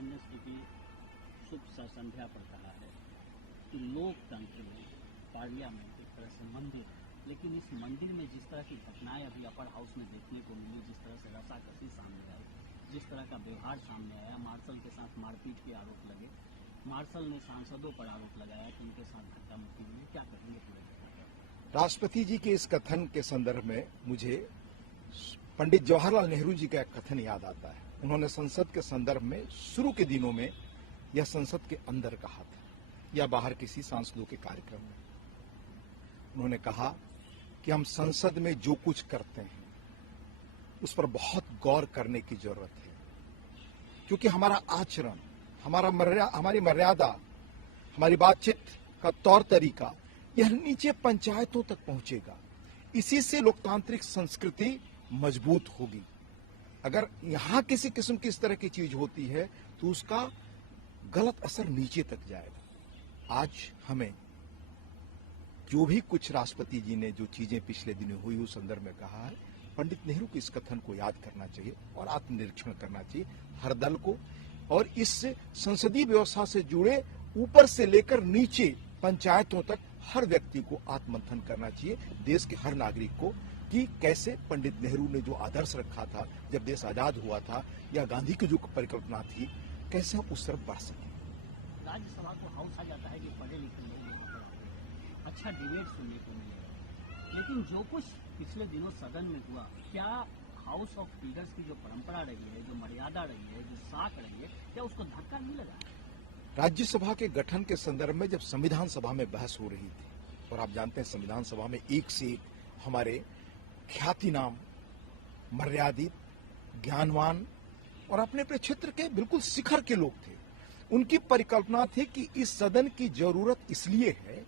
Independence day की शुभ संध्या पर कहा है कि लोकतंत्र में पार्लियामेंट एक तरह से मंदिर है, लेकिन इस मंदिर में जिस तरह की घटनाएं अभी अपर हाउस में देखने को मिली, जिस तरह से रसाकसी सामने आई, जिस तरह का व्यवहार सामने आया, मार्शल के साथ मारपीट के आरोप लगे, मार्शल ने सांसदों पर आरोप लगाया कि उनके साथ धक्का मुक्की हुई, क्या कहेंगे पूरे घटना पर? राष्ट्रपति जी के इस कथन के संदर्भ में मुझे पंडित जवाहरलाल नेहरू जी का एक कथन याद आता है। उन्होंने संसद के संदर्भ में शुरू के दिनों में यह संसद के अंदर कहा था या बाहर किसी सांसदों के कार्यक्रम में। उन्होंने कहा कि हम संसद में जो कुछ करते हैं उस पर बहुत गौर करने की जरूरत है, क्योंकि हमारा आचरण, हमारी मर्यादा, हमारी बातचीत का तौर तरीका यह नीचे पंचायतों तक पहुंचेगा। इसी से लोकतांत्रिक संस्कृति मजबूत होगी। अगर यहां किसी किस्म की इस तरह की चीज होती है तो उसका गलत असर नीचे तक जाएगा। आज हमें जो भी कुछ राष्ट्रपति जी ने जो चीजें पिछले दिनों हुई उस संदर्भ में कहा है, पंडित नेहरू के इस कथन को याद करना चाहिए और आत्मनिरीक्षण करना चाहिए हर दल को, और इस संसदीय व्यवस्था से जुड़े ऊपर से लेकर नीचे पंचायतों तक हर व्यक्ति को आत्ममंथन करना चाहिए, देश के हर नागरिक को, कि कैसे पंडित नेहरू ने जो आदर्श रखा था जब देश आजाद हुआ था, या गांधी की जो परिकल्पना थी, कैसे हम उस तरफ बढ़ सकें। राज्यसभा को हाउस आ जाता है कि पढ़े लिखे लोग यहाँ पर आते हैं, अच्छा डिबेट सुनने को मिलेगा, लेकिन जो कुछ पिछले दिनों सदन में हुआ, क्या हाउस ऑफ लीडर्स की जो परंपरा रही है, जो मर्यादा रही है, जो साख रही है, क्या उसको धक्का नहीं लगा? राज्यसभा के गठन के संदर्भ में जब संविधान सभा में बहस हो रही थी, और आप जानते हैं संविधान सभा में एक से एक हमारे ख्यातिनाम, मर्यादित, ज्ञानवान और अपने अपने क्षेत्र के बिल्कुल शिखर के लोग थे। उनकी परिकल्पना थी कि इस सदन की जरूरत इसलिए है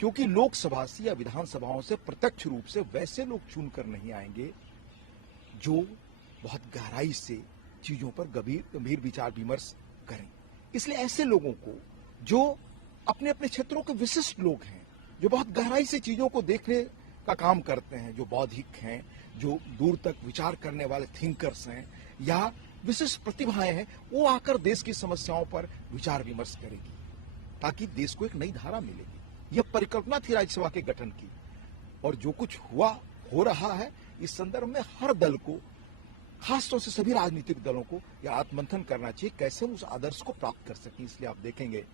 क्योंकि लोकसभा से या विधानसभाओं से प्रत्यक्ष रूप से वैसे लोग चुनकर नहीं आएंगे जो बहुत गहराई से चीजों पर गंभीर विचार विमर्श करें। इसलिए ऐसे लोगों को, जो अपने अपने क्षेत्रों के विशिष्ट लोग हैं, जो बहुत गहराई से चीजों को देखने का काम करते हैं, जो बौद्धिक हैं, जो दूर तक विचार करने वाले थिंकर्स हैं या विशिष्ट प्रतिभाएं हैं, वो आकर देश की समस्याओं पर विचार विमर्श करेगी ताकि देश को एक नई धारा मिलेगी। यह परिकल्पना थी राज्यसभा के गठन की, और जो कुछ हुआ, हो रहा है, इस संदर्भ में हर दल को, खासतौर से सभी राजनीतिक दलों को यह आत्ममंथन करना चाहिए कैसे हम उस आदर्श को प्राप्त कर सकें। इसलिए आप देखेंगे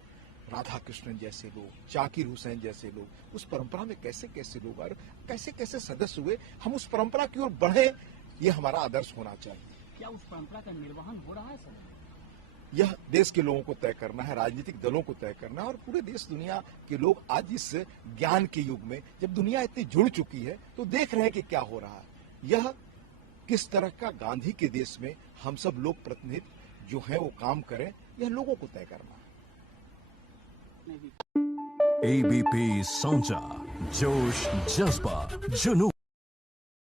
राधा कृष्णन जैसे लोग, जाकिर हुसैन जैसे लोग, उस परंपरा में कैसे कैसे लोग और कैसे कैसे सदस्य हुए, हम उस परंपरा की ओर बढ़े, ये हमारा आदर्श होना चाहिए। क्या उस परंपरा का निर्वहन हो रहा है सर? यह देश के लोगों को तय करना है, राजनीतिक दलों को तय करना है, और पूरे देश दुनिया के लोग आज इस ज्ञान के युग में, जब दुनिया इतनी जुड़ चुकी है, तो देख रहे हैं कि क्या हो रहा है। यह किस तरह का गांधी के देश में हम सब लोग प्रतिनिधि जो है वो काम करें, यह लोगों को तय करना है। एबीपी साँचा, जोश, जज्बा, जुनून।